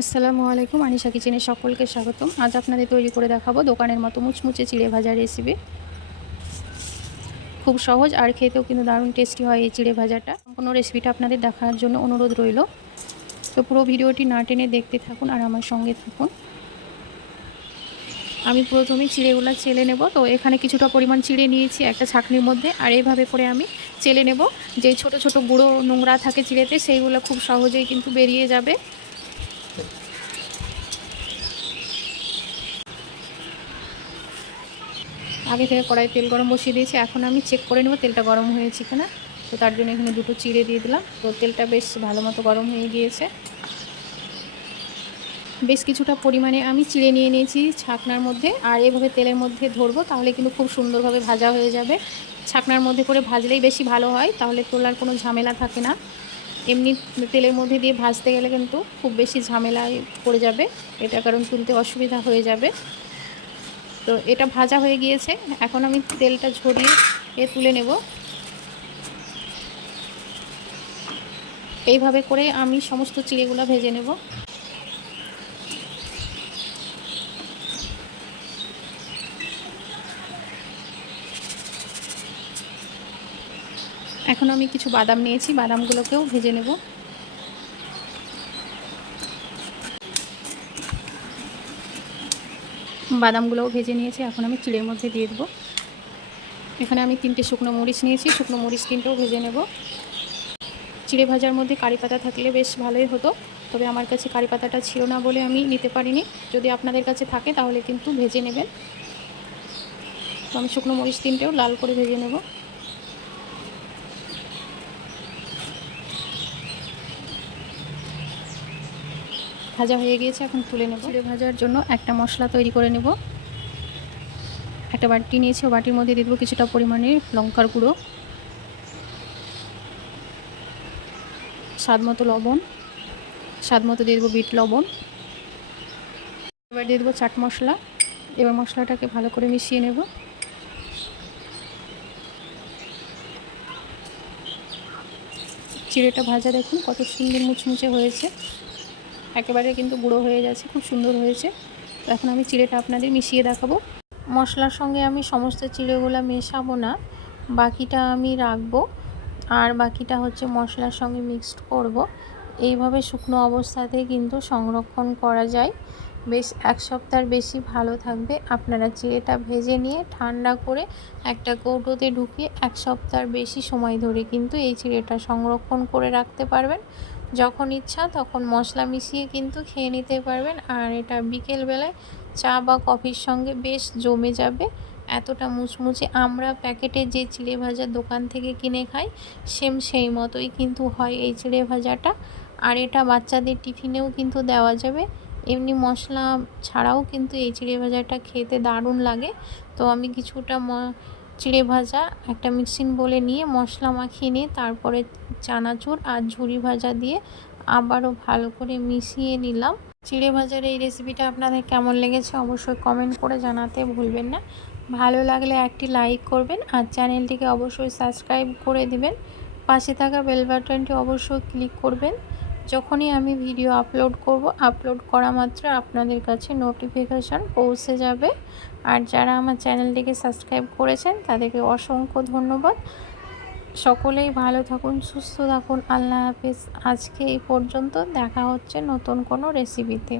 আসসালামু আলাইকুম, আনিশা কিচেনে সকলকে স্বাগতম। আজ আপনাদের তৈরি করে দেখাবো দোকানের মতো মুচমুচে চিড়ে ভাজা রেসিপি খুব সহজ আর খেতেও কিন্তু দারুণ টেস্টি হয় এই চিড়ে ভাজাটা। সম্পূর্ণ রেসিপিটা আপনাদের দেখার জন্য অনুরোধ রইল। তো পুরো ভিডিওটি না টেনে দেখতে থাকুন আর আমার সঙ্গে থাকুন। আমি প্রথমেই চিড়েগুলো চেলে নেব। তো এখানে কিছুটা পরিমাণ চিড়ে নিয়েছি একটা ছাকনির মধ্যে। আর এইভাবে করে আমি চেলে নেব। যে ছোট ছোট গুঁড়ো নোংরা থাকে চিড়েতে, সেইগুলো খুব সহজেই কিন্তু বেরিয়ে যাবে। আগে থেকে কড়াই তেল গরম বসিয়ে দিয়েছি। এখন আমি চেক করে নেব তেলটা গরম হয়েছে কিনা। তো তার জন্য এখানে দুটো চিড়ে দিয়ে দিলাম। তো তেলটা বেশ ভালো মতো গরম হয়ে গিয়েছে। বেশ কিছুটা পরিমাণে আমি চিড়ে নিয়ে নিয়েছি ছাকনার মধ্যে। আর এভাবে তেলের মধ্যে ধরবো তাহলে কিন্তু খুব সুন্দরভাবে ভাজা হয়ে যাবে। ছাকনার মধ্যে করে ভাজলেই বেশি ভালো হয়, তাহলে তোলার কোনো ঝামেলা থাকে না। এমনি তেলের মধ্যে দিয়ে ভাজতে গেলে কিন্তু খুব বেশি ঝামেলায় পড়ে যাবে। এটা কারণ তুলতে অসুবিধা হয়ে যাবে। তো এটা ভাজা হয়ে গিয়েছে। এখন আমি তেলটা ঝরিয়ে এ তুলে নেব। এইভাবে করে আমি সমস্ত চিড়েগুলো ভেজে নেব। এখন আমি কিছু বাদাম নিয়েছি, বাদামগুলোকেও ভেজে নেব। বাদামগুলোও ভেজে নিয়েছি। এখন আমি চিড়ের মধ্যে দিয়ে দেবো। এখানে আমি তিনটে শুকনো মরিচ নিয়েছি। শুকনো মরিচ তিনটেও ভেজে নেব। চিড়ে ভাজার মধ্যে কারি পাতা থাকলে বেশ ভালোই হতো। তবে আমার কাছে কারি পাতাটা ছিল না বলে আমি নিতে পারিনি। যদি আপনাদের কাছে থাকে তাহলে কিন্তু ভেজে নেবেন। তো আমি শুকনো মরিচ তিনটেও লাল করে ভেজে নেব। ভাজা হয়ে গিয়েছে, এখন তুলে নেব। চিড়ে ভাজার জন্য একটা মশলা তৈরি করে নেব। একটা বাটি নিয়েছি বাটির মধ্যে দিয়ে দেবো কিছুটা পরিমাণে লঙ্কার গুঁড়ো। স্বাদ মতো লবণ। স্বাদ মতো দিয়ে দেবো বিট লবণ। এবার দিয়ে দেবো চাট মশলা। এবার মশলাটাকে ভালো করে মিশিয়ে নেব। চিড়েটা ভাজা দেখুন কত সুন্দর মুচমুচে হয়েছে। একেবারে কিন্তু গুঁড়ো হয়ে যাচ্ছে খুব সুন্দর হয়েছে। তো এখন আমি চিড়েটা আপনাদের মিশিয়ে দেখাবো। মশলার সঙ্গে আমি সমস্ত চিড়েগুলো মেশাবো না, বাকিটা আমি রাখব। আর বাকিটা হচ্ছে মশলার সঙ্গে মিক্সড করব। এইভাবে শুকনো অবস্থাতে কিন্তু সংরক্ষণ করা যায়। বেশ, এক সপ্তাহের বেশি ভালো থাকবে। আপনারা চিড়েটা ভেজে নিয়ে ঠান্ডা করে একটা কৌটোতে ঢুকিয়ে এক সপ্তাহের বেশি সময় ধরে কিন্তু এই চিড়েটা সংরক্ষণ করে রাখতে পারবেন। যখন ইচ্ছা তখন মশলা মিশিয়ে কিন্তু খেয়ে নিতে পারবেন। আর এটা বিকেলবেলায় চা বা কফির সঙ্গে বেশ জমে যাবে। এতটা মুচমুচে আমরা প্যাকেটে যে চিড়ে ভাজা দোকান থেকে কিনে খাই, সেম সেই মতোই কিন্তু হয় এই চিড়ে ভাজাটা। আর এটা বাচ্চাদের টিফিনেও কিন্তু দেওয়া যাবে। এমনি মশলা ছাড়াও কিন্তু এই চিড়ে ভাজাটা খেতে দারুণ লাগে। তো আমি কিছুটা ম, চিড়ে ভাজা একটা মিক্সিং বলে নিয়ে মশলা মাখিয়ে নিয়ে তারপরে চানাচুর আর ঝুরি ভাজা দিয়ে আবারও ভালো করে মিশিয়ে নিলাম। চিড়ে ভাজার এই রেসিপিটা আপনাদের কেমন লেগেছে অবশ্যই কমেন্ট করে জানাতে ভুলবেন না। ভালো লাগলে একটি লাইক করবেন আর চ্যানেলটিকে অবশ্যই সাবস্ক্রাইব করে দিবেন। পাশে থাকা বেল বাটনটি অবশ্যই ক্লিক করবেন। যখনই আমি ভিডিও আপলোড করব আপলোড করা মাত্র আপনাদের কাছে নোটিফিকেশান পৌঁছে যাবে। আর যারা আমার চ্যানেলটিকে সাবস্ক্রাইব করেছেন, তাদেরকে অসংখ্য ধন্যবাদ। সকলেই ভালো থাকুন, সুস্থ থাকুন। আল্লাহ হাফিজ। আজকে এই পর্যন্ত দেখা হচ্ছে নতুন কোনো রেসিপিতে